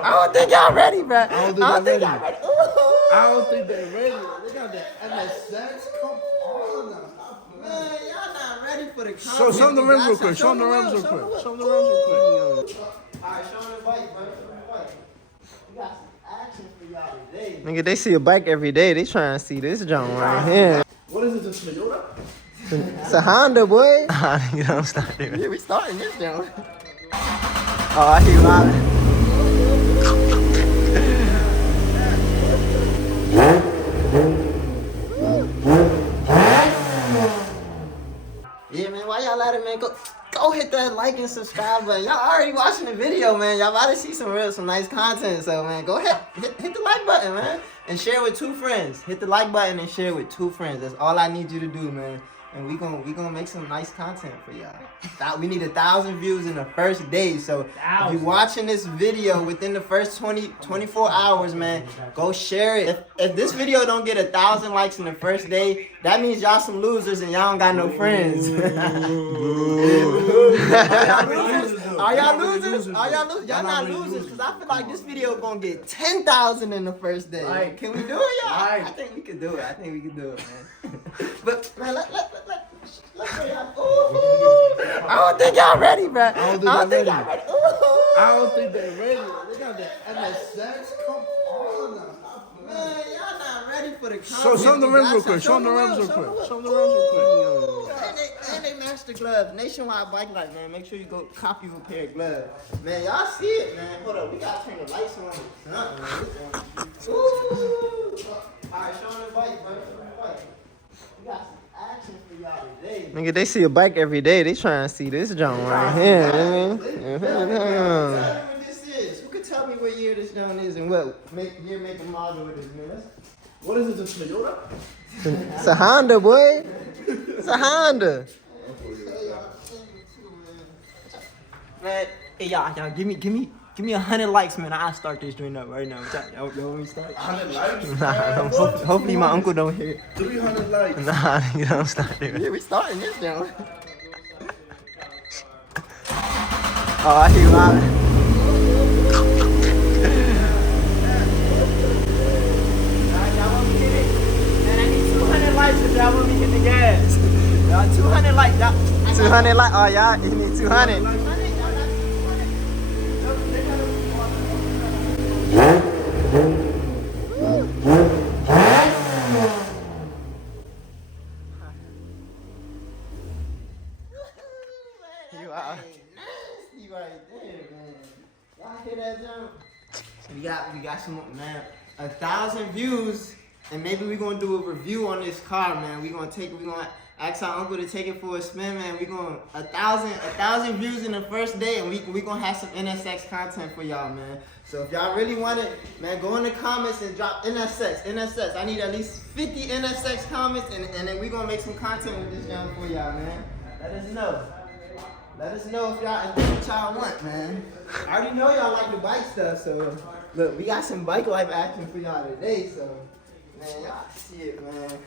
I don't think y'all ready, bro. I don't think y'all ready. I don't think they're ready. They got that Nsx. Come on now. Man, y'all not ready for the content. Show them the rims real quick. Show them the rims real quick. Show them the rims real quick. Alright, show them the bike, bro. Show them the bike. We got some action for y'all today. Nigga, they see a bike every day. They trying to see this joint right here. What is it, this Toyota? It's a Honda, boy. Nigga, don't start there. Yeah, we starting this joint. Oh, I hear loud. Yeah, man, why y'all at it, man? Go hit that like and subscribe button. Y'all already watching the video, man. Y'all about to see some nice content. So, man, go ahead, hit the like button, man, and share with 2 friends. Hit the like button and share with 2 friends. That's all I need you to do, man. And we gonna make some nice content for y'all. We need 1,000 views in the first day. So if you're watching this video within the first 24 hours, man, go share it. If this video don't get 1,000 likes in the first day, that means y'all some losers and y'all don't got no friends. Are y'all losers? Are y'all losers? Y'all not losers, because I feel like this video gonna get 10,000 in the first day. Right. Can we do it, y'all? Right. I think we can do it. I think we can do it, man. But man, let's show y'all. I don't think y'all ready, bro. I don't think y'all ready. I don't think they're ready. They got that Nsx. Come on now. Man, y'all not ready for the content. Show them the rims real quick. Show them the rims real quick. Show them the rims real quick. And they match the gloves. Nationwide Bike Life, man. Make sure you go copy a pair of gloves. Man, y'all see it, man. Hold up. We got to turn the lights on. Alright, show them the bike, bro. Show them the bike. We got some action for y'all today. Nigga, they see a bike every day. They trying to see this joint right here. Tell me what this is. Who can tell me what year this joint is and what year, make, and model it is, man? What is it, this Toyota? It's a Honda, boy. It's a Honda. Man, hey y'all, give me 100 likes, man. I'll start this joint up right now. Y'all want me to start? 100 likes? Nah, hopefully my uncle don't hear it. 300 likes. Nah, nigga, don't start there. Yeah, we starting this joint. Oh, I hear loud. Y'all want me to hit it? Man, I need 200 likes if y'all want me to hit the gas. Y'all 200 likes. 200 like, oh, y'all, you need 200. You are nasty right there, man. Y'all hear that jump? We got some, man, 1,000 views, and maybe we're gonna do a review on this car, man. We're gonna ask our uncle to take it for a spin, man. We're gonna 1,000 views in the first day, and we gonna have some Nsx content for y'all, man. So if y'all really want it, man, go in the comments and drop Nsx. I need at least 50 Nsx comments, and then we gonna make some content with this young for y'all, man. Let us know. Let us know if y'all what y'all want, man. I already know y'all like the bike stuff, so look, we got some bike life action for y'all today, so man, y'all see it, man.